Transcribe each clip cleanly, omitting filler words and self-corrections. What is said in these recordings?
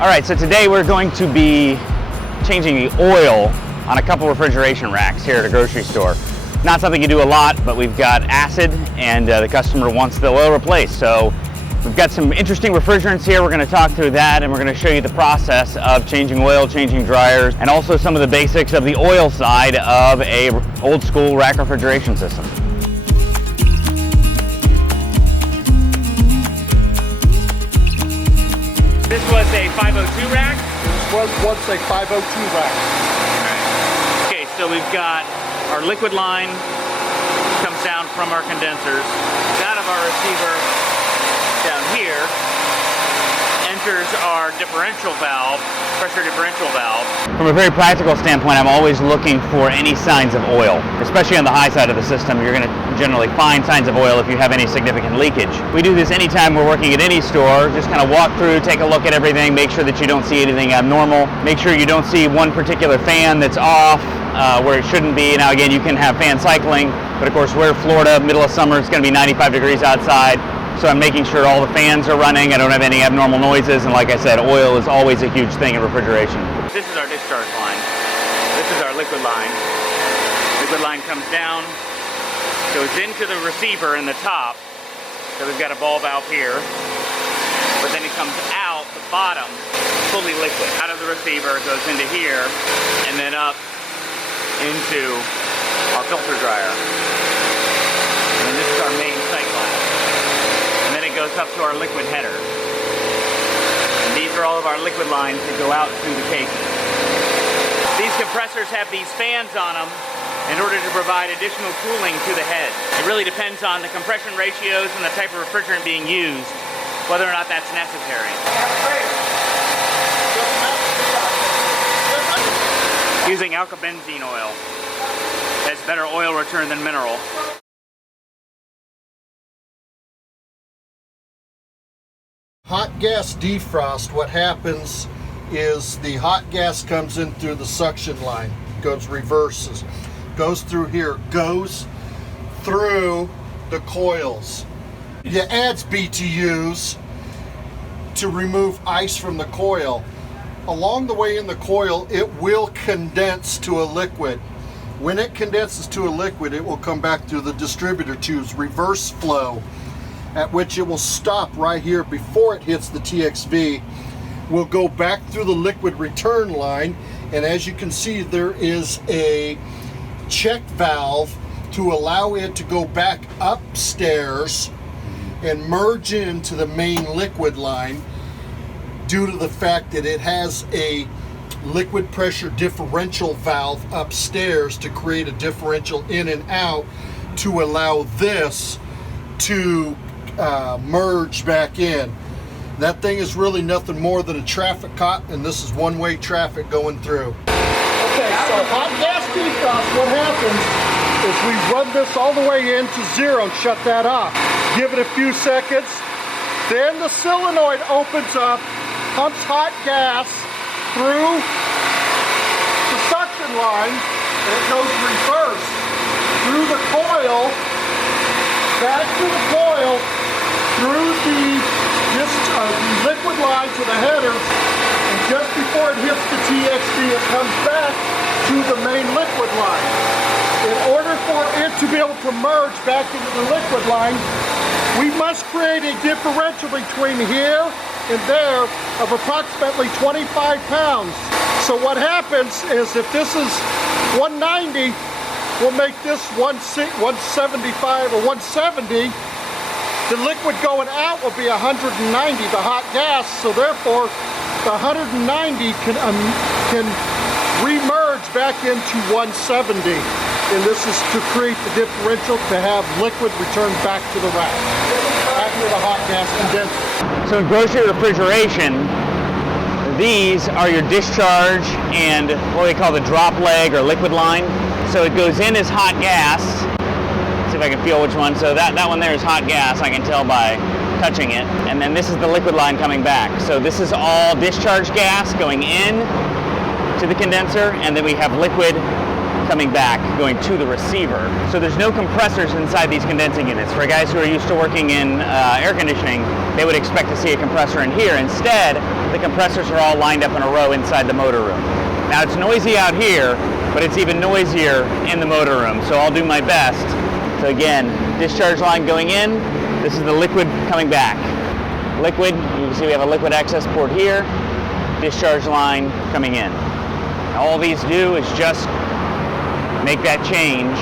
All right, so today we're going to be changing the oil on a couple refrigeration racks here at a grocery store. Not something you do a lot, but we've got acid and the customer wants the oil replaced. So we've got some interesting refrigerants here. We're going to talk through that and we're going to show you the process of changing oil, changing dryers, and also some of the basics of the oil side of a old school rack refrigeration system. This was a 502 rack? This was once a 502 rack. Right. Okay, so we've got our liquid line comes down from our condensers. Out of our receiver down here enters our differential valve, pressure differential valve. From a very practical standpoint, I'm always looking for any signs of oil, especially on the high side of the system. You're going to generally find signs of oil if you have any significant leakage. We do this anytime we're working at any store. Just kind of walk through, take a look at everything, make sure that you don't see anything abnormal. Make sure you don't see one particular fan that's off where it shouldn't be. Now again, you can have fan cycling, but of course we're Florida, middle of summer, it's going to be 95 degrees outside. So I'm making sure all the fans are running, I don't have any abnormal noises, and like I said, oil is always a huge thing in refrigeration. This is our discharge line. This is our liquid line. Liquid line comes down, goes into the receiver in the top. So we've got a ball valve here, but then it comes out the bottom, fully liquid. Out of the receiver, it goes into here, and then up into our filter dryer. And then this is our main sight glass. And then it goes up to our liquid header. And these are all of our liquid lines that go out through the casing. These compressors have these fans on them in order to provide additional cooling to the head. It really depends on the compression ratios and the type of refrigerant being used, whether or not that's necessary. Using alkybenzene oil. Has better oil return than mineral. Hot gas defrost, what happens is the hot gas comes in through the suction line, reverses, goes through here, goes through the coils. It adds BTUs to remove ice from the coil. Along the way in the coil, it will condense to a liquid. When it condenses to a liquid, it will come back through the distributor tubes, reverse flow, at which it will stop right here before it hits the TXV. We'll go back through the liquid return line, and as you can see, there is a check valve to allow it to go back upstairs and merge into the main liquid line due to the fact that it has a liquid pressure differential valve upstairs to create a differential in and out to allow this to merge back in. That thing is really nothing more than a traffic cop, and this is one-way traffic going through. Okay, so hot gas defrost, what happens is we run this all the way into zero and shut that off. Give it a few seconds, then the solenoid opens up, pumps hot gas through the suction line, and it goes reverse through the coil, back to the coil, through the liquid line to the header, and just before it hits the TXV, it comes back to the main liquid line. In order for it to be able to merge back into the liquid line, we must create a differential between here and there of approximately 25 pounds. So what happens is if this is 190, we'll make this 175 or 170. The liquid going out will be 190, the hot gas, so therefore the 190 can remerge back into 170. And this is to create the differential to have liquid return back to the rack, back to the hot gas condenser. So in grocery refrigeration, these are your discharge and what we call the drop leg or liquid line. So it goes in as hot gas. See if I can feel which one. So that one there is hot gas, I can tell by touching it. And then this is the liquid line coming back. So this is all discharge gas going in to the condenser, and then we have liquid coming back, going to the receiver. So there's no compressors inside these condensing units. For guys who are used to working in air conditioning, they would expect to see a compressor in here. Instead, the compressors are all lined up in a row inside the motor room. Now it's noisy out here, but it's even noisier in the motor room, so I'll do my best. So again, discharge line going in, this is the liquid coming back. Liquid, you can see we have a liquid access port here, discharge line coming in. Now all these do is just make that change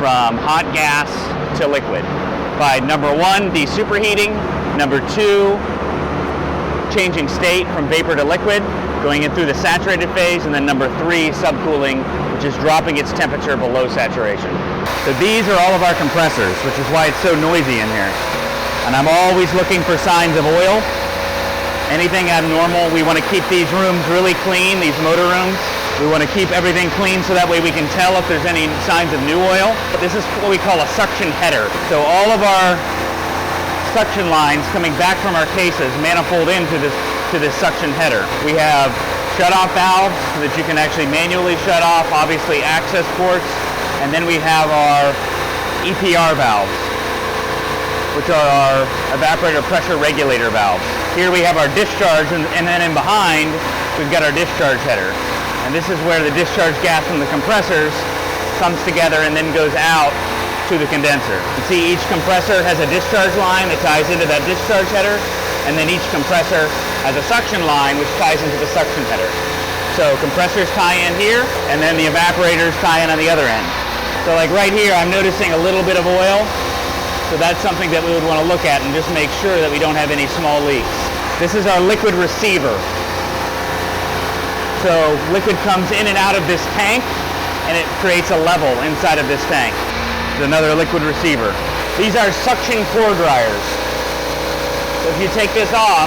from hot gas to liquid by number 1, de-superheating, number 2, changing state from vapor to liquid, going in through the saturated phase, and then number 3, subcooling, which is dropping its temperature below saturation. So these are all of our compressors, which is why it's so noisy in here. And I'm always looking for signs of oil. Anything abnormal, we want to keep these rooms really clean, these motor rooms. We want to keep everything clean so that way we can tell if there's any signs of new oil. This is what we call a suction header. So all of our suction lines coming back from our cases manifold into this suction header. We have shut-off valves so that you can actually manually shut off, obviously access ports, and then we have our EPR valves, which are our evaporator pressure regulator valves. Here we have our discharge, and then in behind, we've got our discharge header. And this is where the discharge gas from the compressors comes together and then goes out to the condenser. You see each compressor has a discharge line that ties into that discharge header, and then each compressor has a suction line which ties into the suction header. So compressors tie in here, and then the evaporators tie in on the other end. So like right here, I'm noticing a little bit of oil. So that's something that we would want to look at and just make sure that we don't have any small leaks. This is our liquid receiver. So liquid comes in and out of this tank, and it creates a level inside of this tank. There's another liquid receiver. These are suction core dryers. So if you take this off,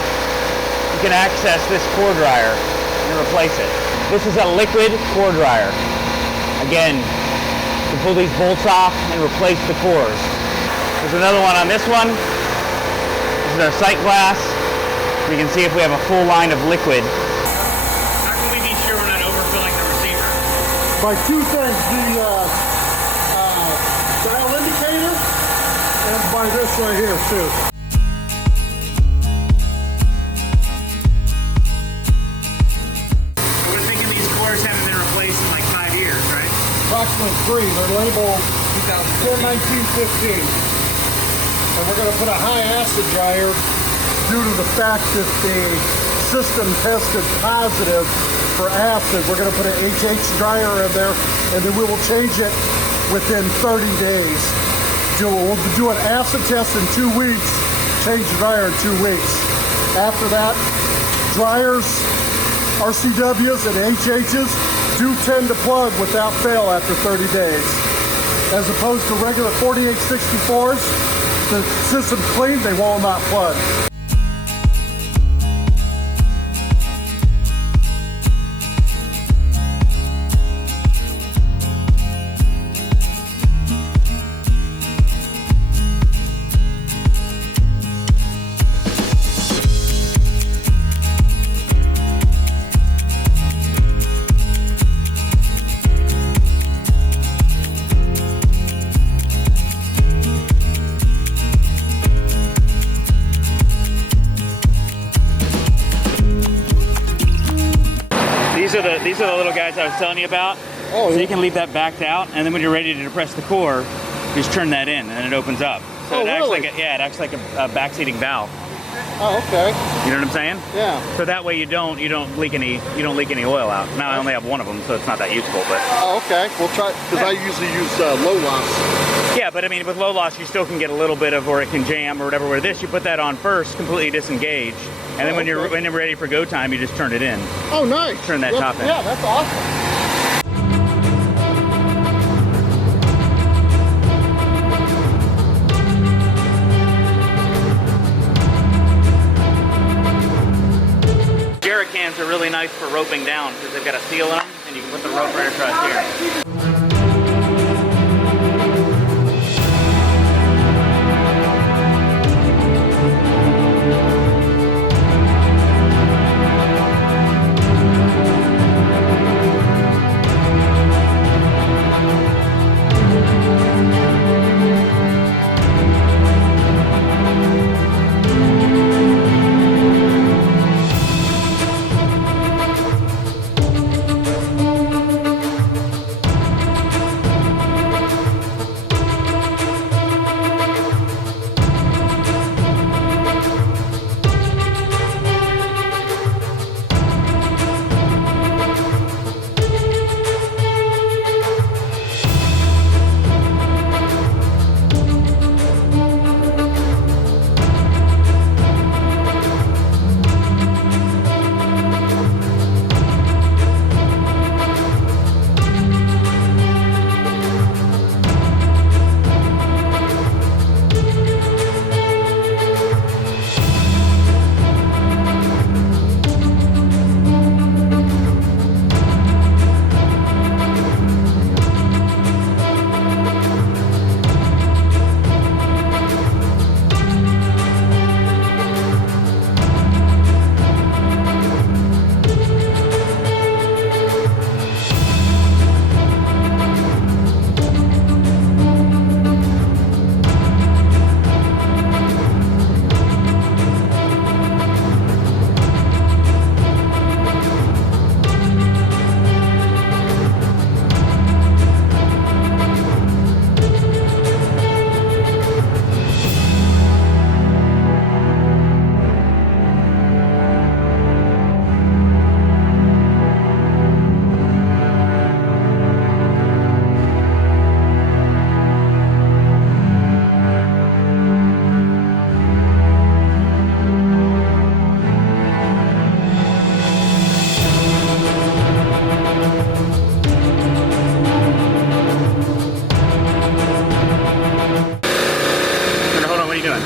you can access this core dryer and replace it. This is a liquid core dryer. Again, you pull these bolts off and replace the cores. There's another one on this one. This is our sight glass. We can see if we have a full line of liquid. How can we be sure we're not overfilling the receiver? By 2 things, the dial indicator, and by this right here too. I would think of these cores haven't been replaced in like 5 years, right? Approximately 3. They're labeled 1915. And we're going to put a high acid dryer due to the fact that the system tested positive for acid. We're going to put an HH dryer in there, and then we will change it within 30 days. We'll do an acid test in 2 weeks, change the dryer in 2 weeks. After that, dryers, RCWs, and HHs do tend to plug without fail after 30 days. As opposed to regular 4864s, the system's clean, they will not plug. These are the little guys I was telling you about. Oh, so yeah. You can leave that backed out, and then when you're ready to depress the core, you just turn that in, and then it opens up. So Oh, it acts really? like it acts like a backseating valve. Oh, okay. You know what I'm saying? Yeah. So that way you don't leak any oil out. Now I only have one of them, so it's not that useful. But Oh, okay. We'll try, because I usually use low loss. yeah, but I mean with low loss you still can get a little bit of, or it can jam or whatever. Where this, you put that on first, completely disengage, and then when you're ready for go time, you just turn it in. Oh, nice. Turn that top in. Yeah, that's awesome. Jerry cans are really nice for roping down because they've got a seal in them, and you can put the rope right across here.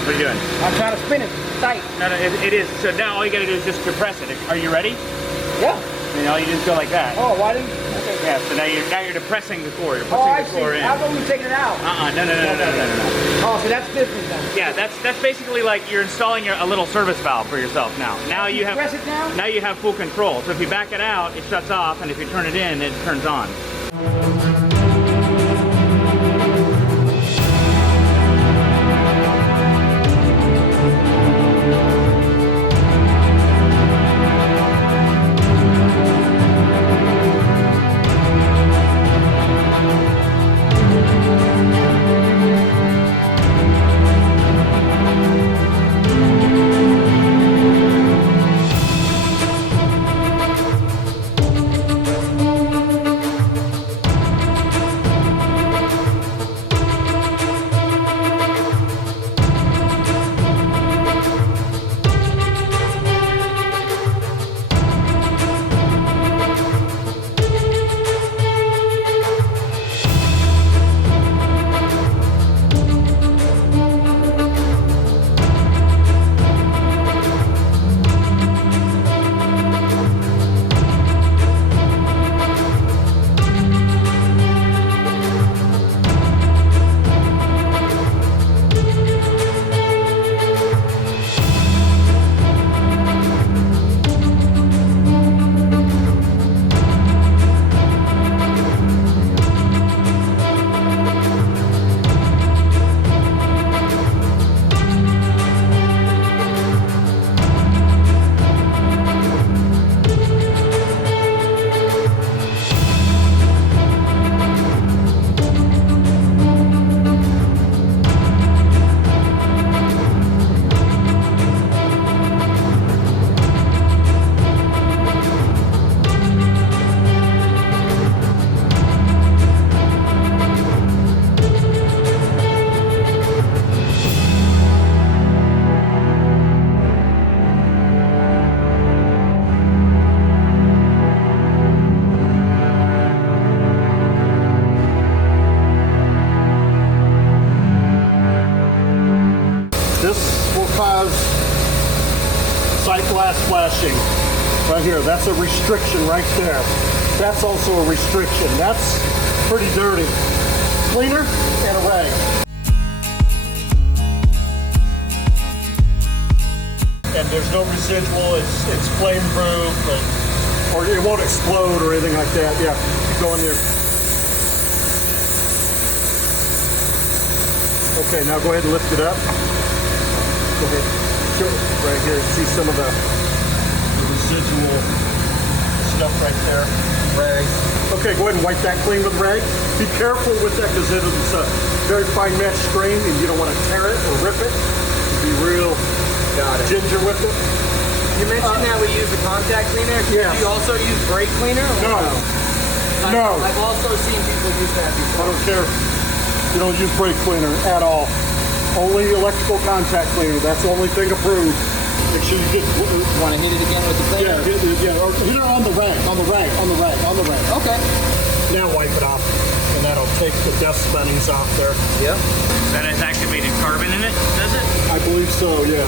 What are you doing? I'm trying to spin it tight. No, it is. So now all you gotta do is just compress it. Are you ready? Yeah. And all you just go like that. Oh, why didn't? Okay. Yeah. So now you're depressing the core. You're Oh, I pushing the see. core in. How come we taking it out? No. Oh, so that's different then. Yeah, that's basically like you're installing a little service valve for yourself now. Now you have press it down? Now you have full control. So if you back it out, it shuts off, and if you turn it in, it turns on. sight glass flashing right here. That's a restriction right there. That's also a restriction. That's pretty dirty. Cleaner and a rag. And there's no residual. It's flame proof, or it won't explode or anything like that. Yeah, keep going there. Okay, now go ahead and lift it up. Go ahead, show it right here. See some of the residual stuff right there. Rag. Okay, go ahead and wipe that clean with rag. Be careful with that because it's a very fine mesh screen and you don't want to tear it or rip it. Be real ginger with it. You mentioned that we use the contact cleaner. Yeah. Do you also use brake cleaner? No. No. I've also seen people use that before. I don't care. You don't use brake cleaner at all. Only electrical contact cleaner. That's the only thing approved. Make sure you get. Want to hit it again with the cleaner? Yeah, hit it on the rag, on the rag, on the rag, on the rag. Okay. Now wipe it off, and that'll take the dust sputtings off there. Yep. That has activated carbon in it, does it? I believe so, yeah.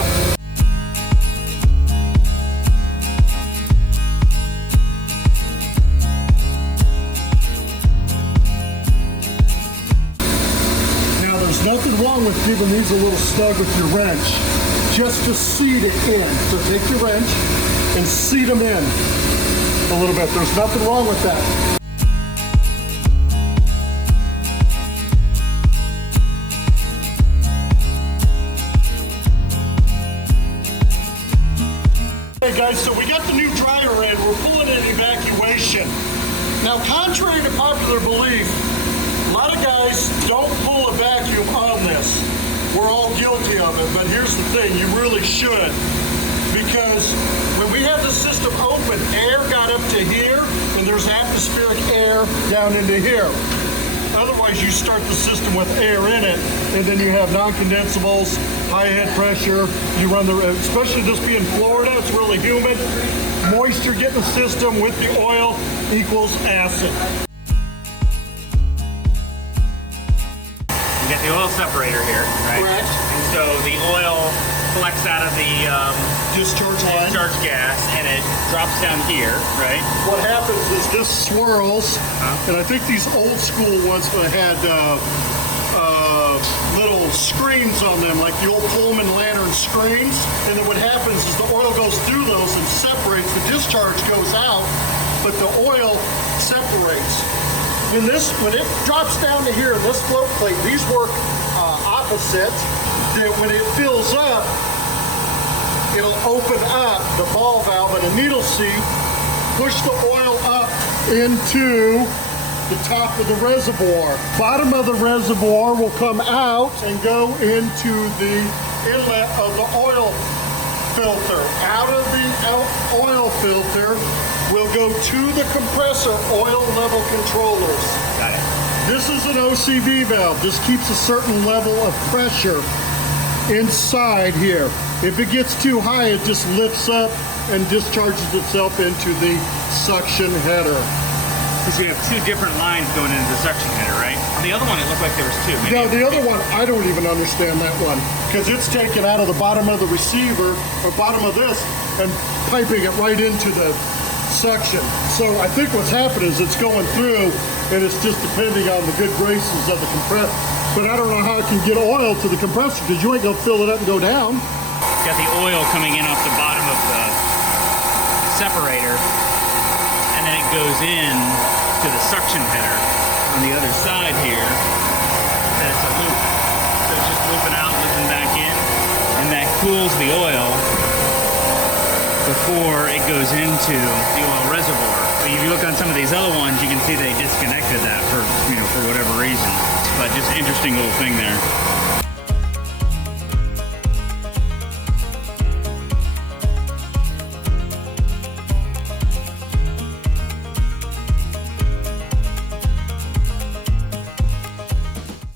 Nothing wrong with giving these a little snug with your wrench, just to seat it in. So take your wrench and seat them in a little bit. There's nothing wrong with that. Hey guys, so we got the new dryer in. We're pulling an evacuation. Now, contrary to popular belief, a lot of guys don't pull a vacuum on this. We're all guilty of it, but here's the thing, you really should. Because when we had the system open, air got up to here, and there's atmospheric air down into here. Otherwise, you start the system with air in it, and then you have non-condensables, high head pressure. You run the, especially just being Florida, it's really humid. Moisture getting the system with the oil equals acid. You get the oil oil separator here, right? Correct. And so the oil collects out of the Discharge line. discharge gas, and it drops down here, right? What happens is this swirls, and I think these old school ones that had little screens on them, like the old Pullman lantern screens. And then what happens is the oil goes through those and separates. The discharge goes out, but the oil separates. When it drops down to here in this float plate, these work opposite. That when it fills up, it'll open up the ball valve and a needle seat, push the oil up into the top of the reservoir. Bottom of the reservoir will come out and go into the inlet of the oil filter. Out of the oil filter will go to the compressor oil level controllers. Got it. This is an OCV valve. This keeps a certain level of pressure inside here. If it gets too high, it just lifts up and discharges itself into the suction header. Because you have two different lines going into the suction header, right? The other one, it looked like there was two. Maybe No, the other one, I don't even understand that one, because it's taken out of the bottom of the receiver, or bottom of this, and piping it right into the suction. So I think what's happened is it's going through, and it's just depending on the good graces of the compressor. But I don't know how it can get oil to the compressor, because you ain't gonna fill it up and go down. got the oil coming in off the bottom of the separator, and then it goes in to the suction header on the other side here. And it's a loop. So it's just looping out, looping back in, and that cools the oil before it goes into the oil reservoir. But if you look on some of these other ones, you can see they disconnected that for whatever reason. But just an interesting little thing there.